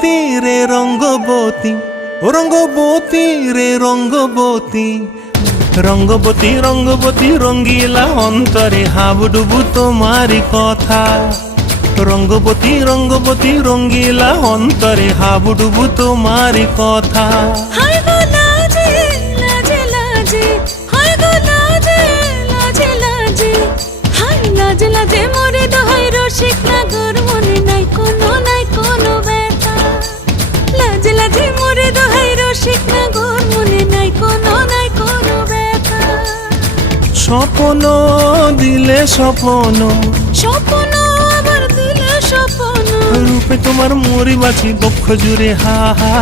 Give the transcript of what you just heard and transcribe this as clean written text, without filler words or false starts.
রঙ্গবতী রে রঙ্গবতী, ও রঙ্গবতী রে রঙ্গবতী, রঙ্গবতী রঙ্গবতী রঙ্গিলা অন্তরে হাবুডুবু তোমারি কথা। রঙ্গবতী রঙ্গবতী রঙ্গিলা অন্তরে হাবুডুবু তোমারি কথা। হায় গো লাজে লাজে লাজে, হায় গো লাজে লাজে লাজে, হায় লাজে লাজে মোরে দোহাই রসিক নাগর মনে নাই কোনো ব্যথা। লাজে লাজে মোরে দোহাই রসিক নাগর মনে নাই কোনো ব্যথা। স্বপ্ন দিলে স্বপ্ন, স্বপ্ন আবার দিলে স্বপ্ন, রূপে তোমার মরি বাছি বক্ষ জুড়ে হা হা